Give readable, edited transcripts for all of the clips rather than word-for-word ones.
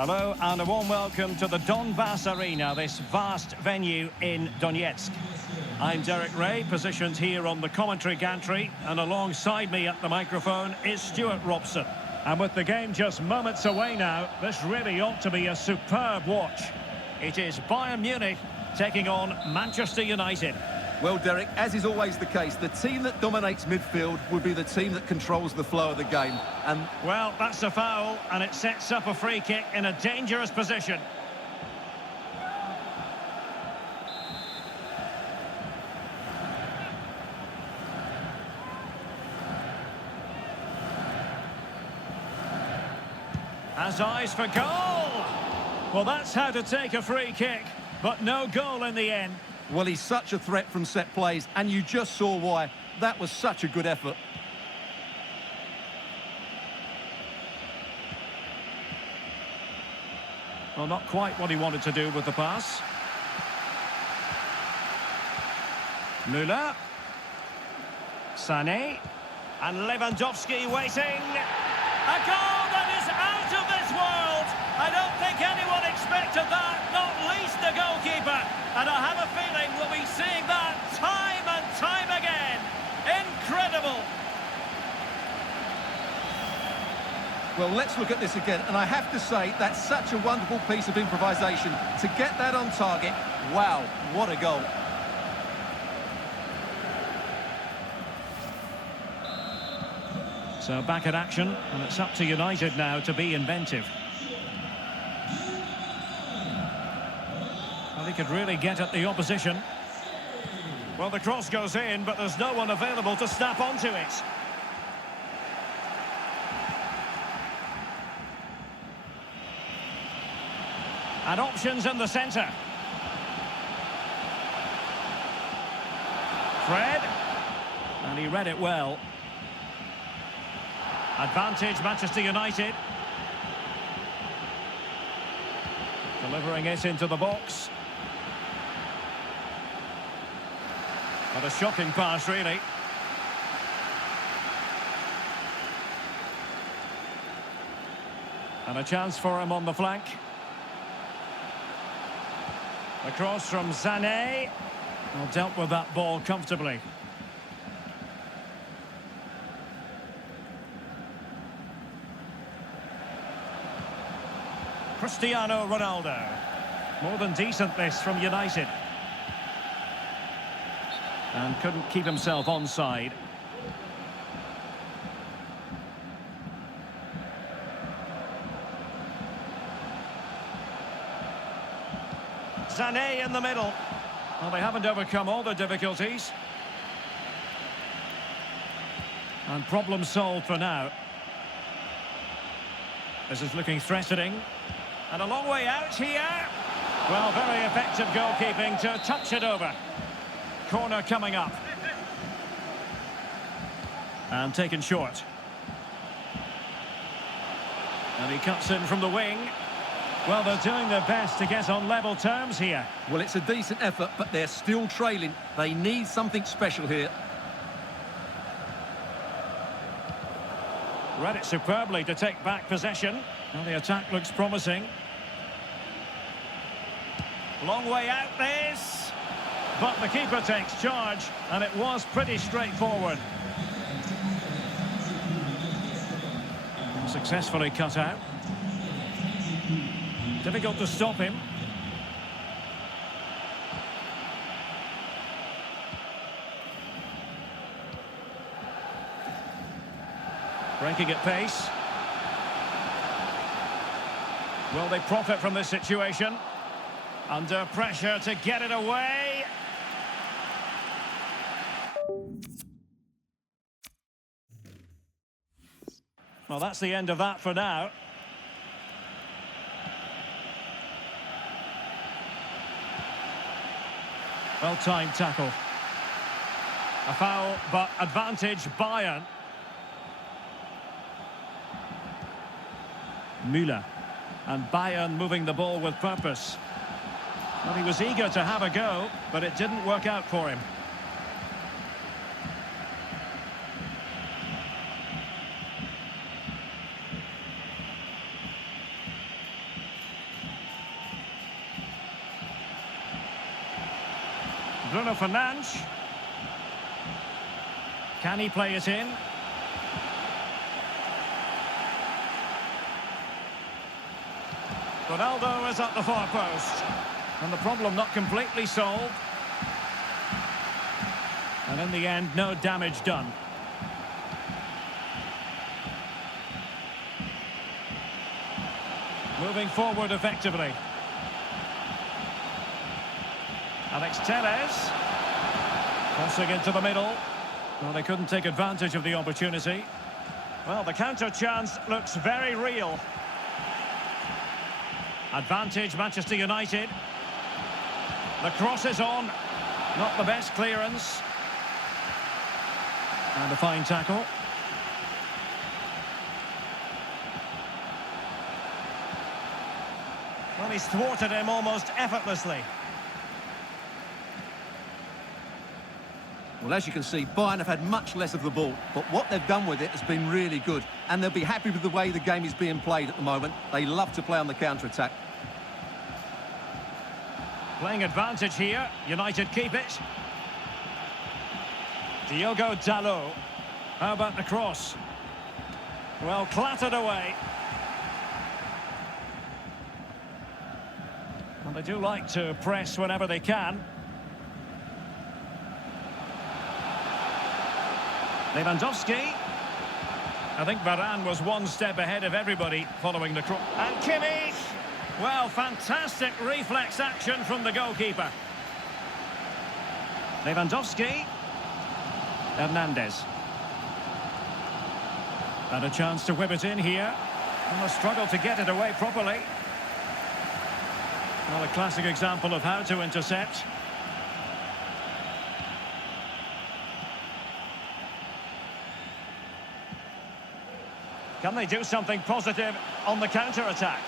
Hello and a warm welcome to the Donbass Arena, this vast venue in Donetsk. I'm Derek Ray, positioned here on the commentary gantry, and alongside me at the microphone is Stuart Robson. And with the game just moments away now, this really ought to be a superb watch. It is Bayern Munich taking on Manchester United. Well, Derek, as is always the case, the team that dominates midfield would be the team that controls the flow of the game. And well, that's a foul, and it sets up a free kick in a dangerous position. Has eyes for goal. Well, that's how to take a free kick, but no goal in the end. well, he's such a threat from set plays, and you just saw why. That was such a good effort. Well, not quite what he wanted to do with the pass. Müller. Sané. And Lewandowski waiting. A goal that is out of this world. I don't think anyone expected that, not least the goalkeeper. And I have a feeling we'll be seeing that time and time again. Incredible. Well, let's look at this again, and I have to say that's such a wonderful piece of improvisation. To get that on target, wow, what a goal. So back at action, and it's up to United now to be inventive. Well, he could really get at the opposition. Well, the cross goes in, but there's no one available to snap onto it. And options in the centre. Fred. And he read it well. Advantage, Manchester United. Delivering it into the box. What a shocking pass, really. And a chance for him on the flank. The cross from Sané. Well, dealt with that ball comfortably. Cristiano Ronaldo. More than decent this from United. And couldn't keep himself onside. Sané in the middle. Well, they haven't overcome all the difficulties. And problem solved for now. This is looking threatening. And a long way out here. Well, very effective goalkeeping to touch it over. Corner coming up. And taken short. And he cuts in from the wing. Well, they're doing their best to get on level terms here. Well, it's a decent effort, but they're still trailing. They need something special here. Read it superbly to take back possession. Well, the attack looks promising. Long way out this. But the keeper takes charge, and it was pretty straightforward. Successfully cut out. Difficult to stop him. Breaking at pace. Will they profit from this situation? Under pressure to get it away. Well, that's the end of that for now. Well-timed tackle. A foul, but advantage Bayern. Müller. And Bayern moving the ball with purpose. Well, he was eager to have a go, but it didn't work out for him. Bruno Fernandes. Can he play it in? Ronaldo is at the far post. And the problem not completely solved. And in the end, no damage done. Moving forward effectively. Alex Telles. Crossing into the middle. Well, they couldn't take advantage of the opportunity. Well, the counter chance looks very real. Advantage Manchester United. The cross is on. Not the best clearance. And a fine tackle. Well, he's thwarted him almost effortlessly. Well, as you can see, Bayern have had much less of the ball, but what they've done with it has been really good, and they'll be happy with the way the game is being played at the moment. They love to play on the counter-attack. Playing advantage here. United keep it. Diogo Dalot. How about the cross? Well, clattered away. And they do like to press whenever they can. Lewandowski. I think Varane was one step ahead of everybody following the cross. And Kimmich. Well, fantastic reflex action from the goalkeeper. Lewandowski. Hernandez. And a chance to whip it in here. And a struggle to get it away properly. Well, a classic example of how to intercept. Can they do something positive on the counter-attack?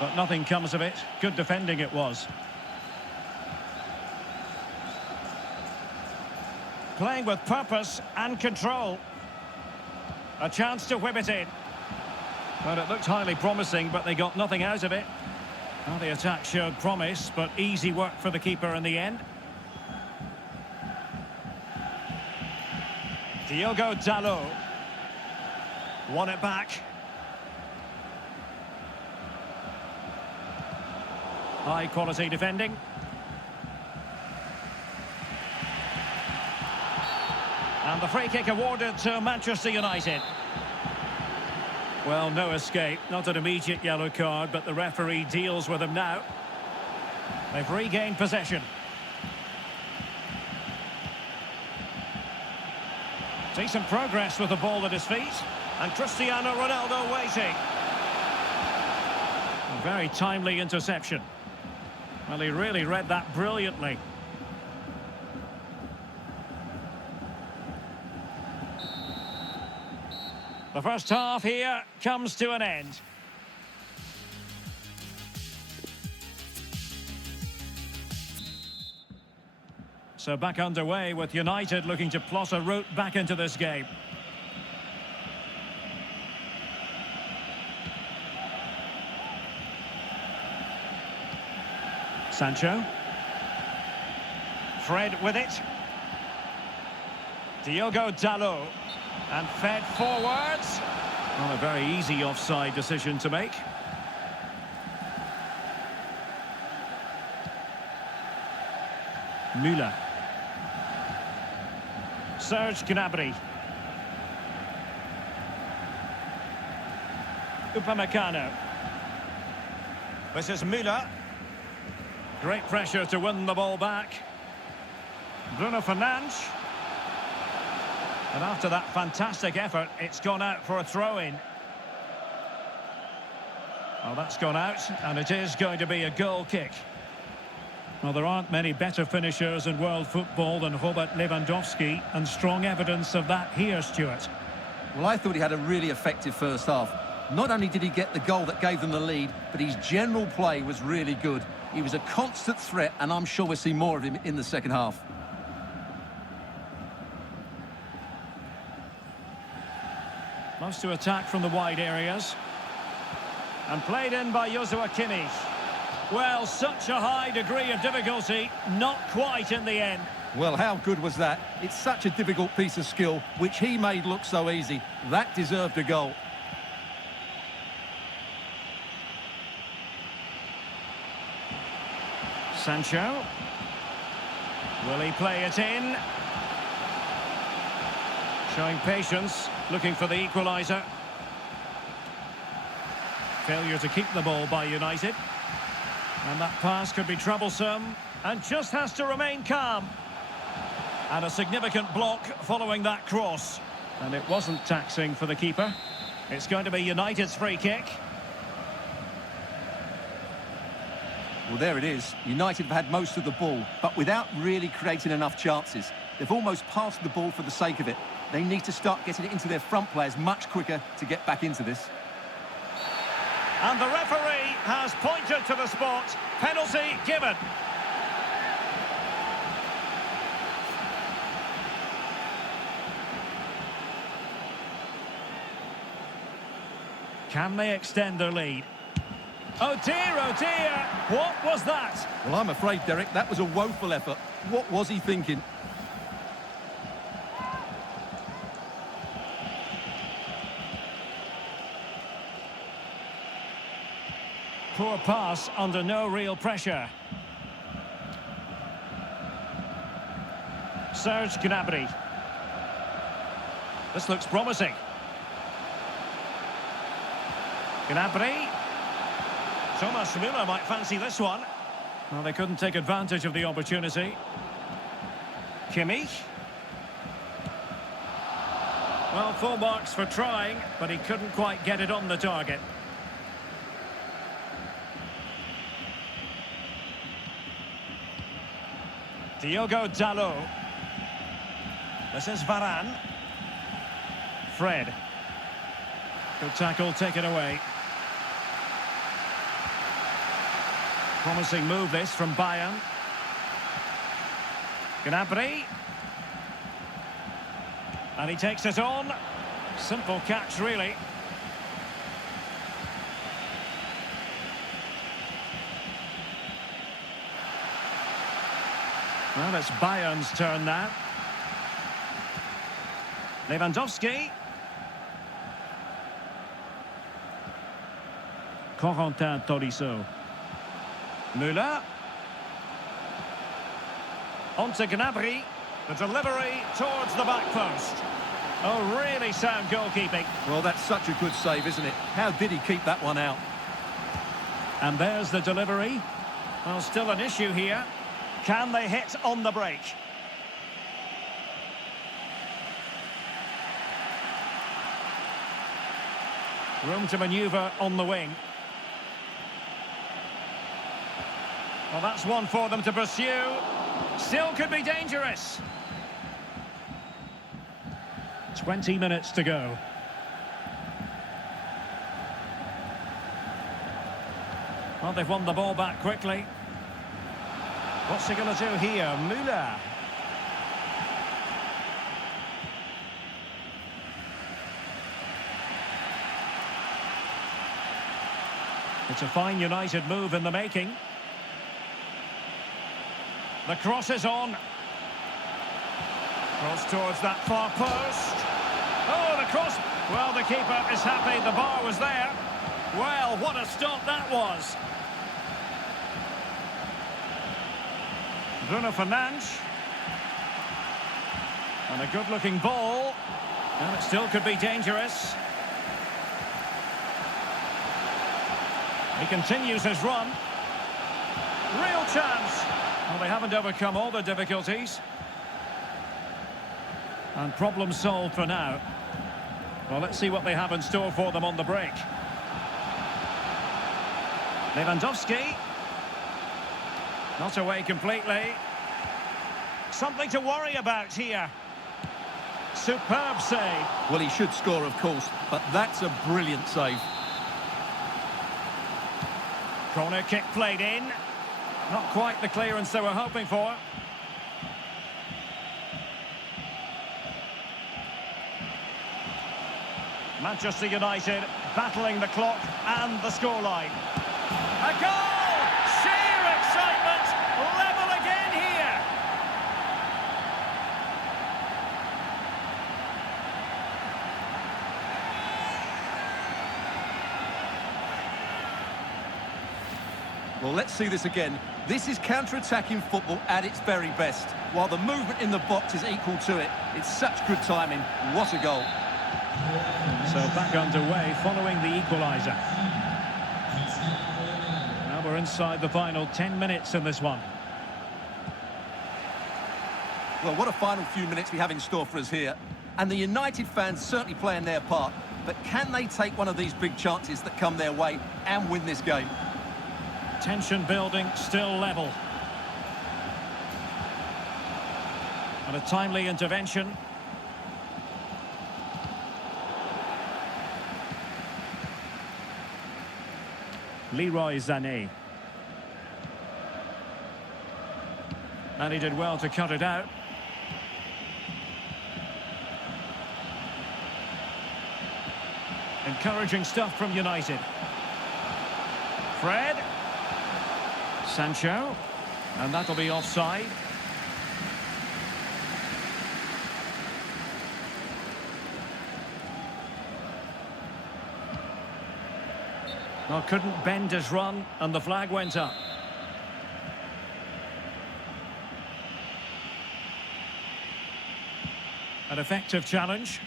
But nothing comes of it. Good defending it was. Playing with purpose and control. A chance to whip it in. Well, it looked highly promising, but they got nothing out of it. Well, the attack showed promise, but easy work for the keeper in the end. Diogo Dalot. Won it back. High quality defending. And the free kick awarded to Manchester United. Well, no escape. Not an immediate yellow card, but the referee deals with him now. They've regained possession. Decent progress with the ball at his feet. And Cristiano Ronaldo waiting. A very timely interception. Well, he really read that brilliantly. The first half here comes to an end. So back underway with United looking to plot a route back into this game. Sancho. Fred with it. Diogo Dalot. And fed forwards. Not a very easy offside decision to make. Müller. Serge Gnabry. Upamecano. This is Müller. Great pressure to win the ball back. Bruno Fernandes. And after that fantastic effort, it's gone out for a throw-in. Well, that's gone out, and it is going to be a goal kick. Well, there aren't many better finishers in world football than Robert Lewandowski, and strong evidence of that here, Stuart. Well, I thought he had a really effective first half. Not only did he get the goal that gave them the lead, but his general play was really good. He was a constant threat, and I'm sure we'll see more of him in the second half. Loves to attack from the wide areas. And played in by Joshua Kimmich. Well, such a high degree of difficulty, not quite in the end. Well, how good was that? It's such a difficult piece of skill, which he made look so easy. That deserved a goal. Sancho. Will he play it in? Showing patience, looking for the equaliser. Failure to keep the ball by United. And that pass could be troublesome, and just has to remain calm. And a significant block following that cross. And it wasn't taxing for the keeper. It's going to be United's free kick. Well, there it is. United have had most of the ball, but without really creating enough chances. They've almost passed the ball for the sake of it. They need to start getting it into their front players much quicker to get back into this. And the referee has pointed to the spot. Penalty given. Can they extend their lead? Oh dear, what was that? Well, I'm afraid, Derek, that was a woeful effort. What was he thinking? Poor pass under no real pressure. Serge Gnabry. This looks promising. Gnabry. Thomas Müller might fancy this one. Well, they couldn't take advantage of the opportunity. Kimmich. Well, full marks for trying, but he couldn't quite get it on the target. Diogo Dalot. This is Varane. Fred. Good tackle, taken away. Promising move this from Bayern. Gnabry. And he takes it on. Simple catch, really. Well, it's Bayern's turn now. Lewandowski. Corentin Tolisso. Müller. On to Gnabry. The delivery towards the back post. Oh, really sound goalkeeping. Well, that's such a good save, isn't it? How did he keep that one out? And there's the delivery. Well, still an issue here. Can they hit on the break? Room to manoeuvre on the wing. Well, that's one for them to pursue. Still could be dangerous. 20 minutes to go. Well, they've won the ball back quickly. What's he going to do here? Müller. It's a fine United move in the making. The cross is on. Cross towards that far post. Oh, the cross. Well, the keeper is happy the bar was there. Well, what a stop that was. Bruno Fernandes. And a good-looking ball. And it still could be dangerous. He continues his run. Real chance. Well, they haven't overcome all the difficulties. And problem solved for now. Well, let's see what they have in store for them on the break. Lewandowski. Not away completely. Something to worry about here. Superb save. Well, he should score, of course, but that's a brilliant save. Corner kick played in. Not quite the clearance they were hoping for. Manchester United battling the clock and the scoreline. A goal! Well, let's see this again. This is counter-attacking football at its very best. While the movement in the box is equal to it, it's such good timing. What a goal. So back underway following the equaliser. Now we're inside the final 10 minutes in this one. Well, what a final few minutes we have in store for us here. And the United fans certainly playing their part. But can they take one of these big chances that come their way and win this game? Tension building, still level. And a timely intervention. Leroy Sané. And he did well to cut it out. Encouraging stuff from United. Fred. Sancho. And that'll be offside. Well, couldn't bend his run, and the flag went up. An effective challenge.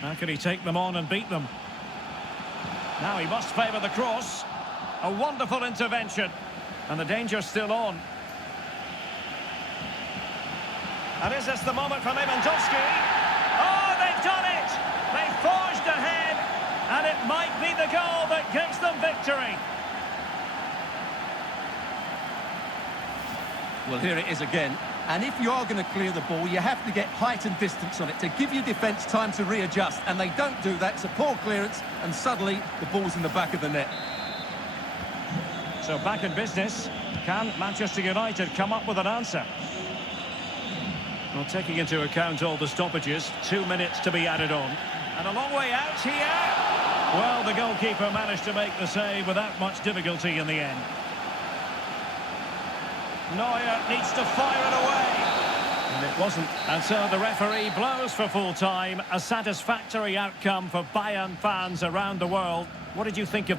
How can he take them on and beat them? Now he must favour the cross. A wonderful intervention. And the danger's still on. And is this the moment for Lewandowski? Oh, they've done it! They forged ahead, and it might be the goal that gives them victory. Well, here it is again. And if you are going to clear the ball, you have to get height and distance on it to give your defence time to readjust. And they don't do that. It's a poor clearance, and suddenly the ball's in the back of the net. So back in business. Can Manchester United come up with an answer? Well, taking into account all the stoppages, 2 minutes to be added on. And a long way out here. Well, the goalkeeper managed to make the save without much difficulty in the end. Neuer needs to fire it away. And it wasn't. And so the referee blows for full time. A satisfactory outcome for Bayern fans around the world. What did you think of the